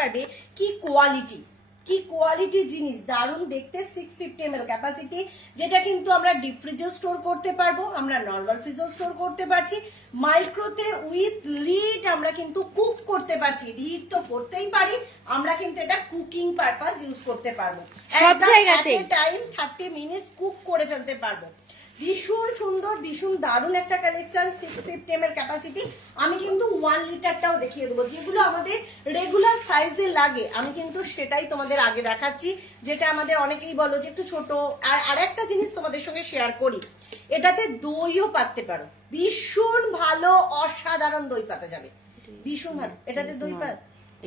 পারবে কি কোয়ালিটি জিনিস, দারুণ দেখতে। 650 ml ক্যাপাসিটি, যেটা কিন্তু আমরা ডিপ ফ্রিজেও স্টোর করতে পারবো, আমরা নর্মাল ফ্রিজেও স্টোর করতে পারছি, মাইক্রোতে উইথ লিড আমরা কিন্তু কুক করতে পারছি। লিড তো করতেই পারি, আমরা কিন্তু এটা কুকিং পারপাস ইউজ করতে পারবো, সব জায়গাতে টাইম 30 মিনিটস কুক করে ফেলতে পারবো। ভীষণ সুন্দর, ভীষণ দারুণ একটা কালেকশন। 650 ml capacity. আমি কিন্তু 1 লিটারটাও দেখিয়ে দেবো, যেগুলো আমাদের রেগুলার সাইজে লাগে আমি কিন্তু সেটাই তোমাদের আগে দেখাচ্ছি, যেটা আমাদের অনেকেই বলো যে একটু ছোট। আর একটা জিনিস তোমাদের সঙ্গে শেয়ার করি, এটাতে দইও পাততে পারো, ভীষণ ভালো অসাধারণ দই পাতা যাবে, ভীষণ ভালো। এটাতে দই পাত,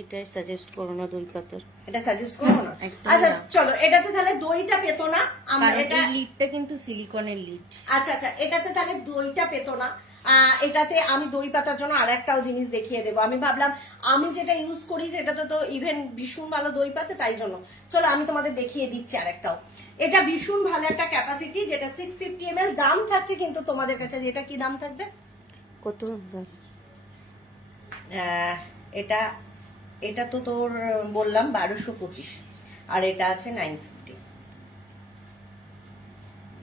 এটাই সাজেস্ট করো না দই পাতার, এটা সাজেস্ট করবো না। আচ্ছা চলো, এটাতে তাহলে দইটা পেতো না, আমরা এটা লিডটা কিন্তু সিলিকনের লিড। আচ্ছা আচ্ছা, এটাতে তাহলে দইটা পেতো না। এটাতে আমি দই পাতার জন্য আর একটাও জিনিস দেখিয়ে দেবো। আমি ভাবলাম আমি যেটা ইউজ করি সেটাতে তো ইভেন ভীষণ ভালো দই পাতে, তাই জন্য চলো আমি তোমাদের দেখিয়ে দিচ্ছি আর একটাও। এটা ভীষণ ভালো একটা ক্যাপাসিটি, যেটা 650 ml। দাম থাকছে কিন্তু তোমাদের কাছে, যেটা কি দাম থাকবে, কত? এটা এটা তো তোর বললাম 1225, আর এটা আছে 950।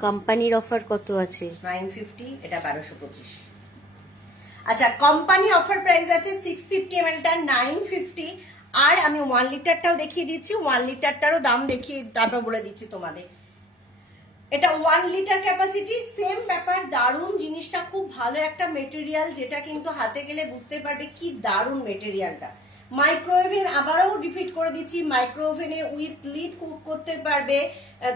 কোম্পানির অফার কত আছে? 950, এটা 1225। আচ্ছা, কোম্পানি অফার প্রাইস আছে 650 ml টা 950। আর আমি 1 লিটারটাও দেখিয়ে দিচ্ছি, 1 লিটারটারও দাম দেখিয়ে তারপর বলে দিচ্ছি তোমাদের। এটা 1 লিটার ক্যাপাসিটি, সেম ব্যাপার, দারুণ জিনিসটা, খুব ভালো একটা মেটেরিয়াল, যেটা কিন্তু হাতে গেলে বুঝতে পারবে কি দারুণ মেটেরিয়ালটা। মাইক্রোওভেন, আবারও রিপিট করে দিচ্ছি, মাইক্রোওভেনে উইথ লিড কুক করতে পারবে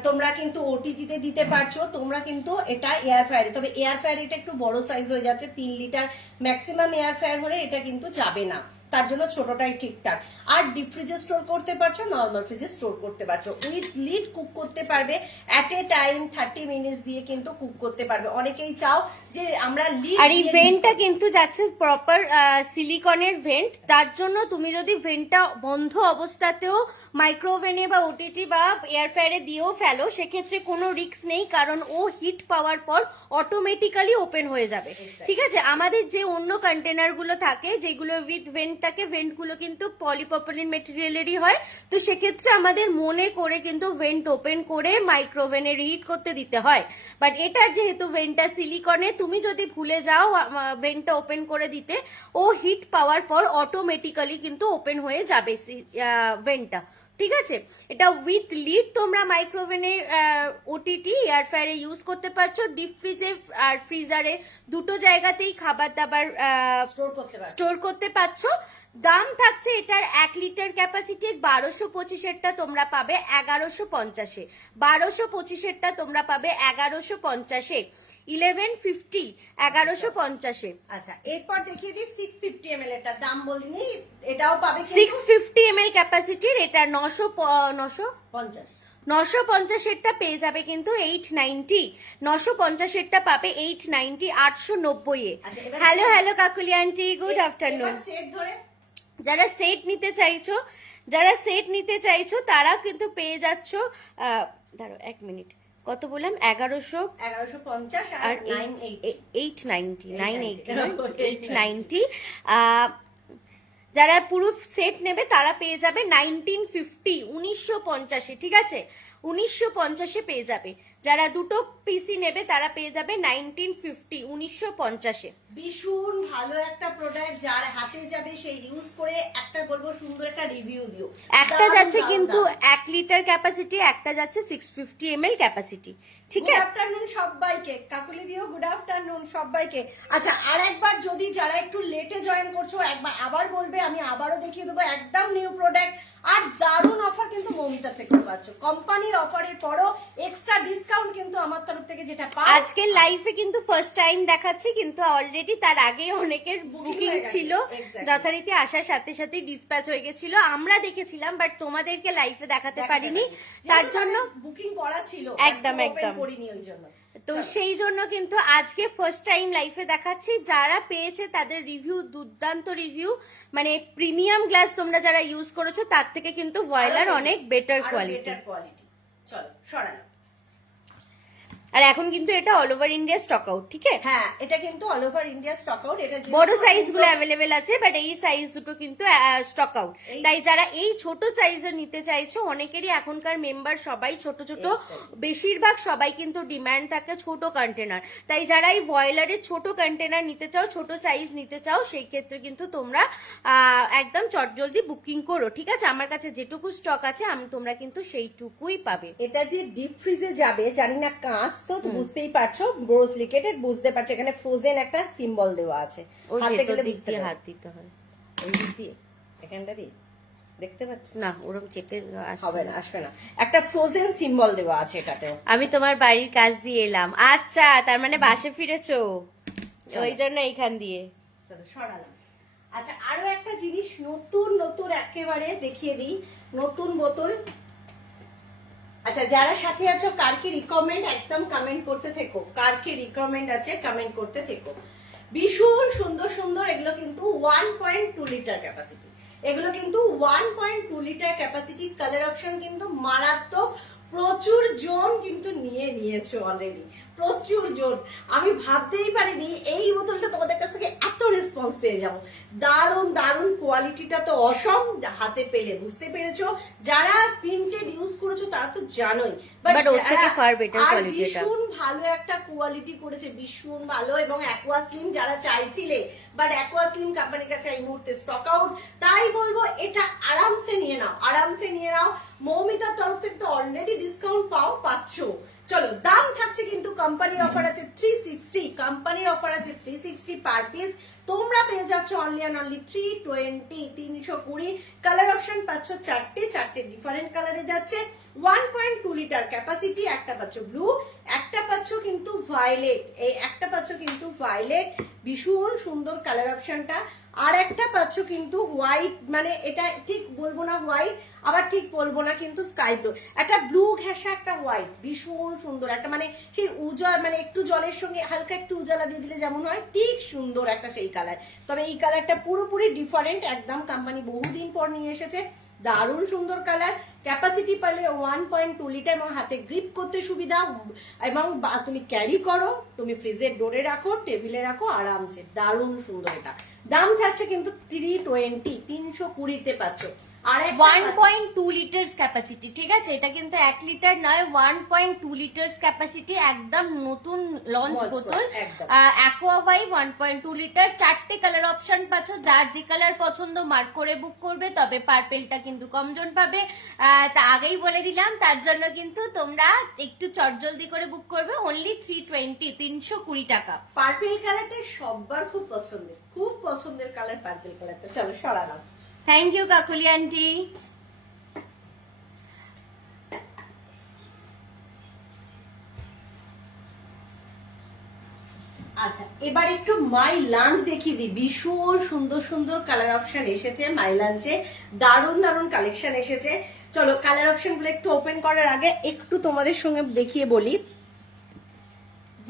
তোমরা, কিন্তু ওটিজিতে দিতে পারছো তোমরা, কিন্তু এটা এয়ার ফ্রায়ারে। তবে এয়ার ফ্রায়ার এটা একটু বড় সাইজ হয়ে যাচ্ছে, 3 লিটার ম্যাক্সিমাম এয়ার ফ্রায়ার হলে এটা কিন্তু যাবে না, তার জন্য ছোটটাই ঠিকঠাক। আর ডিপ ফ্রিজে স্টোর করতে পারছো, নর্মাল ফ্রিজে স্টোর করতে পারছো, উইথ লিড কুক করতে পারবে, এট এ টাইম 30 মিনিটস দিয়ে কিন্তু কুক করতে পারবে। অনেকেই চাও যে আমরা লিড, আর এই ভেন্টটা কিন্তু যাচ্ছে প্রপার সিলিকনের ভেন্ট, তার জন্য তুমি যদি ভেন্টটা বন্ধ অবস্থাতেও মাইক্রোওভেনে বা ওটিটি বা এয়ার ফ্রায়ারে দিয়েও ফেলো, সেক্ষেত্রে কোনো রিস্ক নেই, কারণ ও হিট পাওয়ার পর অটোমেটিক্যালি ওপেন হয়ে যাবে। ঠিক আছে, আমাদের যে অন্য কন্টেনার গুলো থাকে যেগুলো উইথ ভেন্ট থাকে, ভেন্ট গুলো কিন্তু পলিপ্রপিলিন মেটেরিয়ালেরই হয়, তো সেক্ষেত্রে আমাদের মনে করে কিন্তু ভেন্ট ওপেন করে মাইক্রোওভেনে রিহিট করতে দিতে হয়। বাট এটার যেহেতু ভেন্টটা সিলিকনে, তুমি যদি ভুলে যাও ভেন্টটা ওপেন করে দিতে, ও হিট পাওয়ার পর অটোমেটিক্যালি কিন্তু ওপেন হয়ে যাবে ভেন্টটা। ঠিক আছে, এটা উইথ লিড তোমরা মাইক্রোওভেনে, ওটিটি, এয়ার ফ্রায়ারে ইউজ করতে পারছো, ডিপ ফ্রিজে আর ফ্রিজারে দুটো জায়গাতেই খাবার দাবার স্টোর করতে পারছো। দাম থাকছে এটার 1 লিটার ক্যাপাসিটির 1225-এরটা তোমরা পাবে 1150-এ, 1225-এরটা তোমরা পাবে 1150-এ, 1150 1150-এ। আচ্ছা এরপর দেখিয়ে দিই 650 ml এর দাম বলিনি, এটাও পাবে 650 ml ক্যাপাসিটির, এটা 950 950-এরটা পেয়ে যাবে কিন্তু 890, 950-এরটা পাবে 890, 890-এ। Hello Kakuli aunty, good afternoon. Set ধরে যারা সেট নিতে চাইছো তারা কিন্তু পেয়ে যাচ্ছ, দাঁড়ো 1 মিনিট, কত বললাম, 1150 আর 890, 890। যারা পুরো সেট নেবে তারা পেয়ে যাবে 1950, 1950-এ। ঠিক আছে, 1950-এ পেয়ে যাবে। যারা দুটো পিসি নেবে তারা পেয়ে যাবে 1950, 1950-এ। ভীষণ ভালো একটা প্রোডাক্ট, যার হাতে যাবে সেই ইউজ করে একটা বলবো সুন্দর একটা রিভিউ দিও। একটা যাচ্ছে কিন্তু 1 লিটার ক্যাপাসিটি, একটা যাচ্ছে 650 ml ক্যাপাসিটি। ঠিক আছে, গুড আফটারনুন সবাইকে, কাকুলি দিও গুড আফটারনুন সবাইকে। আচ্ছা আর একবার, যদি যারা একটু লেটে জয়েন করছো একবার আবার বলবে, আমি আবারও দেখিয়ে দেবো, একদম নিউ প্রোডাক্ট আর দারুণ অফার কিন্তু মমিতা থেকে পাচ্ছ। কোম্পানির অফারের পরও এক্সট্রা ডিসকাউন্ট কিন্তু আমার তরফ থেকে যেটা পাও। আজকের লাইফে কিন্তু ফার্স্ট টাইম দেখাচ্ছি, কিন্তু অলরেডি তার আগে অনেকের বুকিং ছিল, যথারীতি আসার সাথে সাথে ডিসপ্যাচ হয়ে গেছিল, আমরা দেখেছিলাম, বাট তোমাদেরকে লাইফে দেখাতে পারিনি, তার জন্য বুকিং করা ছিল, একদম করিনি ওই জন্য। তো সেই জন্য কিন্তু আজকে ফার্স্ট টাইম লাইফে দেখাচ্ছি। যারা পেয়েছে তাদের রিভিউ দুর্দান্ত রিভিউ, মানে প্রিমিয়াম গ্লাস তোমরা যারা ইউজ করেছো তার থেকে কিন্তু ভয়েলার অনেক বেটার কোয়ালিটি। চলো সরালাম। আর এখন কিন্তু এটা all over India stock out, ঠিক আছে? হ্যাঁ, এটা কিন্তু all over India stock out. এটা বড় সাইজ গুলো অ্যাভেলেবেল আছে, বাট এই সাইজ দুটো কিন্তু স্টক আউট। তাই যারা এই ছোট সাইজের নিতে চাইছো, অনেকেরই এখনকার মেম্বার সবাই ছোট ছোট, বেশিরভাগ সবাই কিন্তু ডিমান্ড থাকে ছোট কন্টেনার। তাই যারা এই বয়লারের ছোট কন্টেনার নিতে চাও, ছোট সাইজ নিতে চাও, সেই ক্ষেত্রে কিন্তু তোমরা একদম চটজলদি বুকিং করো, ঠিক আছে? আমার কাছে যেটুকু স্টক আছে তোমরা কিন্তু সেইটুকুই পাবে। এটা যে ডিপ ফ্রিজে যাবে, জানি না কাঁচ তো বুঝতেই পারছো, ব্রোসিলিকেটেড বুঝতে পারছো, এখানে ফ্রোজেন একটা সিম্বল দেওয়া আছে, ওই হাতে ভেতর গেলে দিক বুঝতে দিয়ে পারবে। হাত দিতে হয়। এই দিক দিয়ে, এখানটা দিয়ে দেখতে পাচ্ছ না, ওরকম চেপে হবে না, আসবে না। একটা ফ্রোজেন সিম্বল দেওয়া আছে এটাতেও। আমি তোমার বাড়ির কাছ দিয়ে এলাম। আচ্ছা, তার মানে বাসে ফিরেছো, ওই জন্য এইখান দিয়ে। চলো সরালাম। আচ্ছা, আরো একটা জিনিস নতুন নতুন একেবারে দেখিয়ে দিই, নতুন বোতল। আচ্ছা, যারা সাথে আছো কার কি রিকমেন্ড একদম কমেন্ট করতে থেকো, কার কি রিকমেন্ড আছে কমেন্ট করতে থেকো। ভীষণ সুন্দর সুন্দর, এগুলো কিন্তু 1.2 লিটার ক্যাপাসিটি, এগুলো কিন্তু 1.2 লিটার ক্যাপাসিটি। কালার অপশন কিন্তু মারাত্মক, প্রচুর জন কিন্তু নিয়েছো অলরেডি, প্রচুর জন। আমি ভাবতেই পারিনি এই বোতলটা তোমাদের কাছ থেকে এত রেসপন্স পেয়ে যাবো। দারুণ দারুণ, কোয়ালিটিটা তো অসম, হাতে পেলে বুঝতে পেরেছো। যারা প্রিন্টেড ইউজ করেছো তারা তো জানোই, But ওর থেকে far better আর quality এটা। ভীষণ ভালো একটা কোয়ালিটি করেছে, ভীষণ ভালো। এবং অ্যাকোয়া স্লিম যারা চাইছিলে, বাট অ্যাকোয়া স্লিম কোম্পানির কাছে এই মুহূর্তে স্টক আউট, তাই বলবো এটা আরামসে নিয়ে নাও, আরামসে নিয়ে নাও। মৌমিতার তরফ থেকে তো অলরেডি ডিসকাউন্ট পাচ্ছ। চলো, দাম থাকছে কিন্তু কোম্পানির অফার আছে 360, কোম্পানির অফার আছে 360 পার পিস। তোমরা পেয়ে যাচ্ছ only and only 320, 320। Colour option পাচ্ছ চারটে ডিফারেন্ট কালারে যাচ্ছে। 1.2 লিটার ক্যাপাসিটি, একটা পাচ্ছ ব্লু, একটা পাচ্ছ কিন্তু ভায়োলেট, এই একটা পাচ্ছ কিন্তু ভায়োলেট, ভীষণ সুন্দর কালার অপশনটা। আর একটা পাচ্ছ কিন্তু হোয়াইট, মানে এটা ঠিক বলবো না হোয়াইট, আবার ঠিক বলবো না কিন্তু স্কাই ব্লু, একটা ব্লু ঘেঁষা একটা হোয়াইট, ভীষণ সুন্দর একটা, মানে সেই উজ্জ্বল, মানে একটু জলের সঙ্গে হালকা একটু উজালা দিয়ে দিলে যেমন হয়, ঠিক সুন্দর একটা সেই কালার। তবে এই কালারটা পুরোপুরি ডিফারেন্ট, একদম কোম্পানি বহুদিন পর নিয়ে এসেছে, দারুণ সুন্দর কালার। ক্যাপাসিটি পালে 1.2 লিটার, এবং হাতে গ্রিপ করতে সুবিধা, এবং তুমি ক্যারি করো, তুমি ফ্রিজের ডোরে রাখো, টেবিলে রাখো আরামসে, দারুণ সুন্দর এটা। দাম থাকছে কিন্তু 320, 320-তে পাচ্ছ। আর 1.2 লিটার্স ক্যাপাসিটি, ঠিক আছে? এটা কিন্তু 1 লিটার নয়, 1.2 লিটার্স ক্যাপাসিটি, একদম নতুন লঞ্চ বোতল। অ্যাকোয়া ভাইব 1.2 লিটার, চারটে কালার অপশন পাচ্ছ, যার যে কালার পছন্দ মার্ক করে বুক করবে। তবে পার্পেলটা কিন্তু কম জন পাবে, তা আগেই বলে দিলাম, তার জন্য কিন্তু তোমরা একটু চটজলদি করে বুক করবে। অনলি 320, 320 টাকা। পার্পেল কালারটা সবার খুব পছন্দের, খুব পছন্দের কালার পার্পেল কালারটা। চলো সরালাম। Thank you Kakuli aunty. আচ্ছা, এবার একটু মাই লাঞ্চ দেখিয়ে দিই। ভীষণ সুন্দর সুন্দর কালার অপশন এসেছে মাই লাঞ্চে, দারুণ দারুণ কালেকশন এসেছে। চলো, কালার অপশন গুলো একটু ওপেন করার আগে একটু তোমাদের সঙ্গে দেখিয়ে বলি,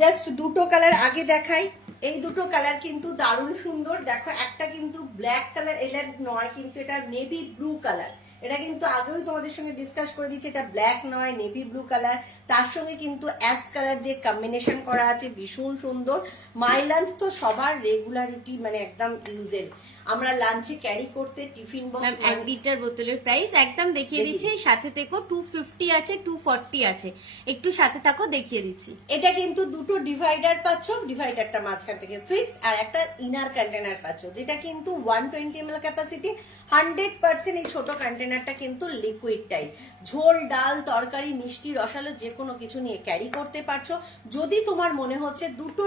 জাস্ট দুটো কালার আগে দেখাই। এই দুটো কালার কিন্তু দারুণ সুন্দর, দেখো একটা কিন্তু ব্ল্যাক কালার, এটা নয় কিন্তু, এটা নেভি ব্লু কালার। এটা কিন্তু আগেও তোমাদের সঙ্গে ডিসকাস করে দিচ্ছি, এটা ব্ল্যাক নয়, নেভি ব্লু কালার, তার সঙ্গে কিন্তু অ্যাশ কালার দিয়ে কম্বিনেশন করা আছে, ভীষণ সুন্দর। মাই লাঞ্চ তো সবার রেগুলারিটি, মানে একদম ইউজের, আমরা লাঞ্চে ক্যারি করতে টিফিন বক্স। 1 লিটার বোতলের প্রাইস একদম দেখিয়ে দিচ্ছি, সাথে দেখো 250 আছে, 240 আছে, একটু সাথে থাকো দেখিয়ে দিচ্ছি। এটা কিন্তু দুটো ডিভাইডার পাচ্ছ, ডিভাইডারটা মাঝখান থেকে ফিক্সড, আর একটা ইনার কন্টেনার পাচ্ছ, যেটা কিন্তু 120 ml ক্যাপাসিটি। 100% এই ছোট কন্টেনারটা কিন্তু লিকুইড টাইপ, ঝোল ডাল তরকারি মিষ্টি রসালো যে কোনো কিছু নিয়ে ক্যারি করতে পারছো। যদি তোমার মনে হচ্ছে দুটো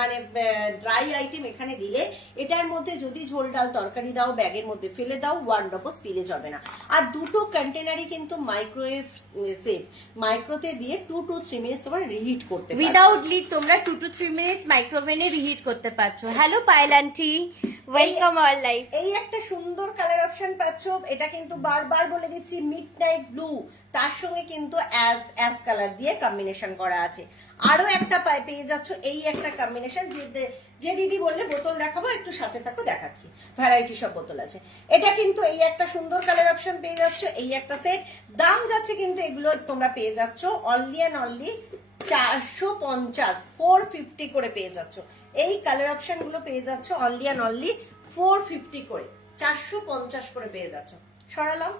মানে ড্রাই আইটেম এখানে দিলে, এটার মধ্যে যদি ঝোল ডাল তরকারি দাও, ব্যাগের মধ্যে ফেলে দাও, 1 ড্রপও স্পিলে যাবে না। আর দুটো কন্টেনারই কিন্তু মাইক্রোওয়েভ সেফ, মাইক্রোতে দিয়ে 2 to 3 মিনিটস তোমার রিহিট করতে পারবে। উইদাউট লিড তোমরা 2 to 3 মিনিটস মাইক্রোওভেনে রিহিট করতে পারছো। Hello Payel aunty, welcome all life. এই একটা সুন্দর কালার অপশন পাচ্ছ, এটা কিন্তু বারবার বলে দিচ্ছি মিডনাইট ব্লু, তার সঙ্গে কিন্তু অ্যাশ কালার দিয়ে কম্বিনেশন করা আছে। আরো একটা পেয়ে যাচ্ছ এই একটা কম্বিনেশন, যে দিদি বললে বোতল দেখাবো, একটু সাথে থাকো দেখাচ্ছি, ভ্যারাইটি সব বোতল আছে। এটা কিন্তু এই একটা সুন্দর কালার অপশন পেয়ে যাচ্ছ, এই একটা সেট। দাম যাচ্ছে কিন্তু এগুলো তোমরা পেয়ে যাচ্ছ অনলি অ্যান্ড অনলি 450 450 করে পেয়ে যাচ্ছ। এই কালার অপশন গুলো পেয়ে যাচ্ছ অনলি অ্যান্ড অনলি 450 করে, 450 করে পেয়ে যাচ্ছ। সরালাম।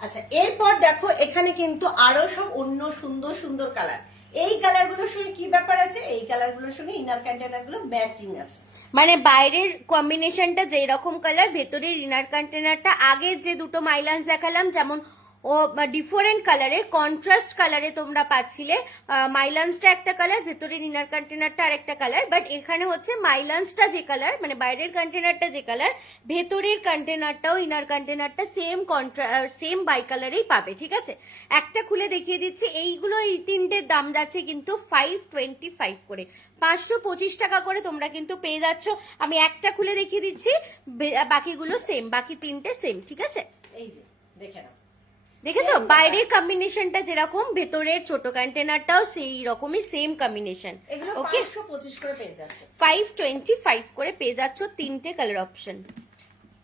আচ্ছা এরপর দেখো এখানে কিন্তু আরো সব অন্য সুন্দর সুন্দর কালার। এই কালার গুলোর সঙ্গে কি ব্যাপার আছে, এই কালার গুলোর সঙ্গে ইনার কন্টেনার গুলো ম্যাচিং আছে। মানে বাইরের কম্বিনেশনটা যেরকম কালার, ভেতরের ইনার কন্টেনারটা আগের যে দুটো মাইলান্স দেখালাম যেমন ও ডিফারেন্ট কালারের কন্ট্রাস্ট কালারে তোমরা পাচ্ছিলে, মাইলান্সটা একটা কালার, ভেতরের ইনার কন্টেনারটা আরেকটা কালার, বাট এখানে হচ্ছে মাইলান্সটা যে কালার মানে বাইরের কন্টেনারটা যে কালার, ভেতরের কন্টেনারটাও ইনার কন্টেনারটা সেম বাই কালারেই পাবে। ঠিক আছে, একটা খুলে দেখিয়ে দিচ্ছি। এইগুলো এই তিনটের দাম যাচ্ছে কিন্তু 525 করে, 525 টাকা করে তোমরা কিন্তু পেয়ে যাচ্ছ। আমি একটা খুলে দেখিয়ে দিচ্ছি, বাকিগুলো সেম, বাকি তিনটে সেম। ঠিক আছে, এই যে দেখে নাও, দেখেছো বাইরের কম্বিনেশনটা যেরকম, ভেতরের ছোট কন্টেনারটাও সেই রকমই সেম কম্বিনেশন। এগুলো ওকে, 525 করে পেয়ে যাচ্ছ। 525 করে পেয়ে যাচ্ছ তিনটে কালার অপশন।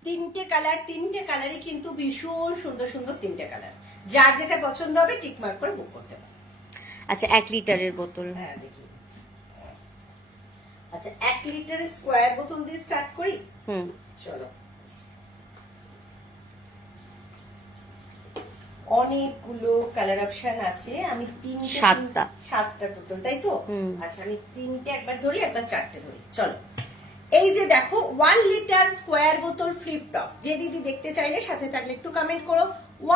তিনটে কালারই কিন্তু ভীষণ সুন্দর সুন্দর তিনটে কালার। যার যেটা পছন্দ হবে টিক মার্ক করে বুক করতে পারো। আচ্ছা 1 লিটারের বোতল, হ্যাঁ দেখি। আচ্ছা 1 লিটারের স্কোয়ার বোতল দিয়ে স্টার্ট করি। চলো, অনেকগুলো কালার অপশন আছে। আমি সাতটা টোটাল, তাই তো? আচ্ছা আমি তিনটে একবার ধরি, একবার চারটে ধরি। চলো, এই যে দেখো 1 লিটার স্কোয়ার বোতল ফ্লিপ টপ। যে দিদি দেখতে চাইলে সাথে থাকলে একটু কমেন্ট করো।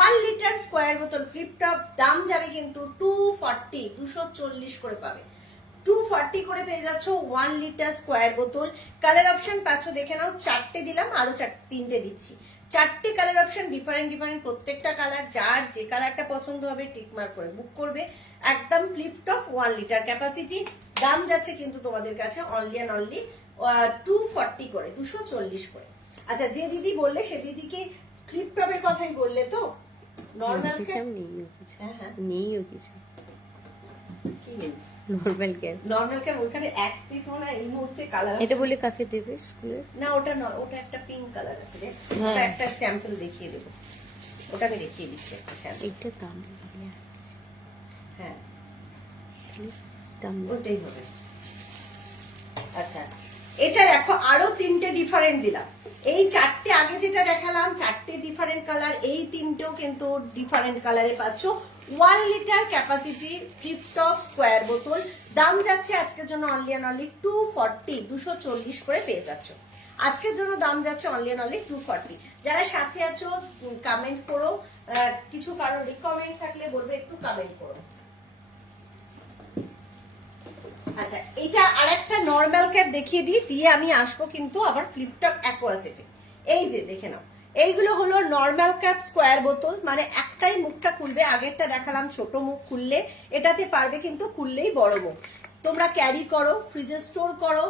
1 লিটার স্কোয়ার বোতল ফ্লিপ টপ, দাম যাবে কিন্তু 240, 240 করে পাবে। 240 করে পেয়ে যাচ্ছ 1 লিটার স্কোয়ার বোতল। কালার অপশন পাচ্ছ, দেখে নাও, চারটে দিলাম, আরো তিনটে দিচ্ছি। চারটে কালার অপশন, ডিফারেন্ট ডিফারেন্ট প্রত্যেকটা কালার। যার যে কালারটা পছন্দ হবে টিক মার্ক করে বুক করবে। একদম ফ্লিপ টপ 1 লিটার ক্যাপাসিটি, দাম যাচ্ছে কিন্তু তোমাদের কাছে অনলি অ্যান্ড অনলি 240 করে, 240 করে। আচ্ছা যে দিদি বললে সে দিদিকে ফ্লিপ টপের কথাই বললে তো? নরমাল ক্যাপ নেইও কিছু, কি নেই? নরমাল ক্যাপ ওখানে এক পিস মনে হয় এই মুহূর্তে কালার। এটা বলে কাকে দেবে স্কুলে? না ওটা না, ওটা একটা পিঙ্ক কালার আছে রে, ওটা একটা স্যাম্পল দেখিয়ে দেবো, ওটা আমি দেখিয়ে দিচ্ছি একটা স্যাম্পল। এইটা দাম, হ্যাঁ দাম ওটাই হবে। আচ্ছা এটা দেখো আরো তিনটে ডিফারেন্ট দিলাম। এই চারটে আগে যেটা দেখালাম চারটে ডিফারেন্ট কালার, এই তিনটেও কিন্তু ডিফারেন্ট কালারে পাচ্ছ। 1 litre capacity flip top square বোতল, দাম যাচ্ছে আজকের জন্য অনলি অ্যান্ড অনলি 240, 240 করে পেয়ে যাচ্ছ। আজকের জন্য দাম যাচ্ছে অনলি অ্যান্ড অনলি 240। যারা সাথে আছো কমেন্ট করো, কিছু কারো রিকমেন্ড থাকলে বলবে একটু কমেন্ট করো। আচ্ছা এটা আরেকটা নরমাল ক্যাপ দেখিয়ে দিই, দিয়ে আমি আসবো কিন্তু আবার ফ্লিপটপ অ্যাকোয়াসেফে। এই যে দেখে নাও, এইগুলো হলো নরমাল ক্যাপ স্কোয়ার বোতল, মানে একটাই মুখটা খুলবে। আগেরটা দেখালাম ছোট মুখ খুললে, এটাতে পারবে কিন্তু খুললেই বড় মুখ। তোমরা ক্যারি করো, ফ্রিজে স্টোর করো,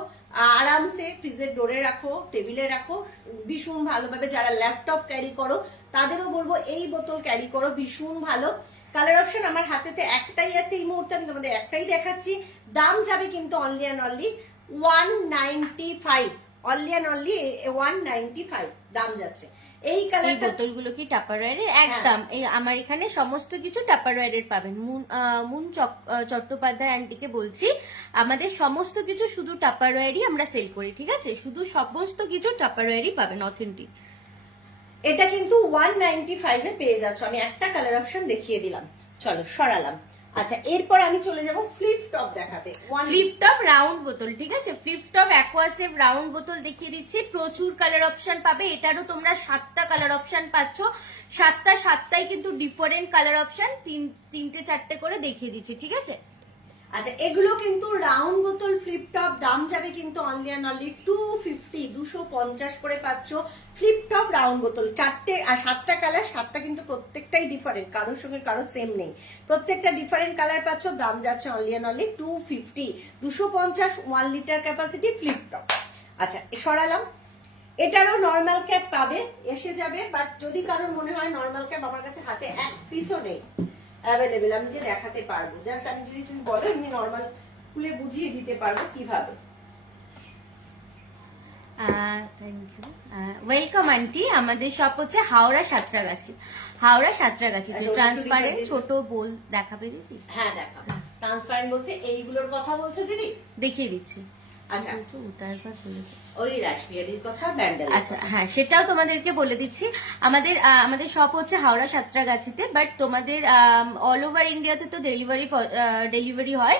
আরামসে ফ্রিজের ডোরে রাখো, টেবিলে রাখো, ভীষণ ভালোভাবে। যারা ল্যাপটপ ক্যারি করো তাদেরও বলবো এই বোতল ক্যারি করো, ভীষণ ভালো। কালার অপশন আমার হাতেতে একটাই আছে এই মুহূর্তে, আমি তোমাদের একটাই দেখাচ্ছি। দাম যাবে কিন্তু only and only 195, only and only 195 দাম যাচ্ছে। এই কালার বোতলগুলো কি টাপারওয়্যারের? একদম, এই আমার এখানে সমস্ত কিছু টাপারওয়্যারের পাবেন। মুন চট্টোপাধ্যায় আন্টিকে বলছি, আমাদের সমস্ত কিছু শুধু টাপারওয়্যারই আমরা সেল করি। ঠিক আছে, শুধু সমস্ত কিছু টাপারওয়্যারই পাবেন অথেন্টিক। এটা কিন্তু 195 এ পেয়ে যাচ্ছ। আমি একটা কালার অপশন দেখিয়ে দিলাম, চলো সরালাম। আচ্ছা এরপর আমি চলে যাব ফ্লিপ টপ দেখাতে। ফ্লিপ টপ রাউন্ড বোতল, ঠিক আছে, ফ্লিপ টপ অ্যাকোয়াসেভ রাউন্ড বোতল দেখিয়ে দিচ্ছি। প্রচুর কালার অপশন পাবে, এটারও তোমরা 7টা কালার অপশন পাচ্ছ। 7টাই কিন্তু ডিফারেন্ট কালার অপশন, তিনটে চারটে করে দেখিয়ে দিচ্ছি। ঠিক আছে, আচ্ছা এগুলো কিন্তু রাউন্ড বোতল ফ্লিপ টপ, দাম যাবে কিন্তু অনলি অ্যান্ড অনলি 250, 250 করে পাচ্ছ ফ্লিপ টপ রাউন্ড বোতল। 4টে আর 7টা কালার, 7টা কিন্তু প্রত্যেকটাই ডিফারেন্ট, কারোর সঙ্গে কারো সেম নেই, প্রত্যেকটা ডিফারেন্ট কালার পাচ্ছ। দাম যাচ্ছে only and only 250, 250, 1 litre capacity flip top. আচ্ছা সরালাম। এটারও নর্মাল ক্যাপ পাবে, এসে যাবে, বাট যদি কারোর মনে হয় নর্মাল ক্যাপ আমার কাছে হাতে এক পিসও নেই অ্যাভেলেবেল, আমি যে দেখাতে পারবো, জাস্ট আমি যদি তুমি বলো এমনি নর্মাল খুলে বুঝিয়ে দিতে পারবো কিভাবে। Thank you, welcome aunty. আমাদের শপ হচ্ছে হাওড়া সাঁতরাগাছি, হাওড়া সাঁতরাগাছি। আচ্ছা, ওটা ট্রান্সপারেন্ট একটু ছোট বোল দেখাবে দিদি? হ্যাঁ দেখাবো। ট্রান্সপারেন্ট বলতে এইগুলোর কথা বলছো দিদি? দেখিয়ে দিচ্ছি। আচ্ছা ওটা একবার বলে দাও। ওই রাসবিহারির কথা, ব্যান্ডেল। আচ্ছা হ্যাঁ, সেটাও তোমাদেরকে বলে দিচ্ছি। আমাদের শপ হচ্ছে হাওড়া সাঁতরাগাছিতে, বাট তোমাদের অল ওভার ইন্ডিয়াতে তো ডেলিভারি হয়।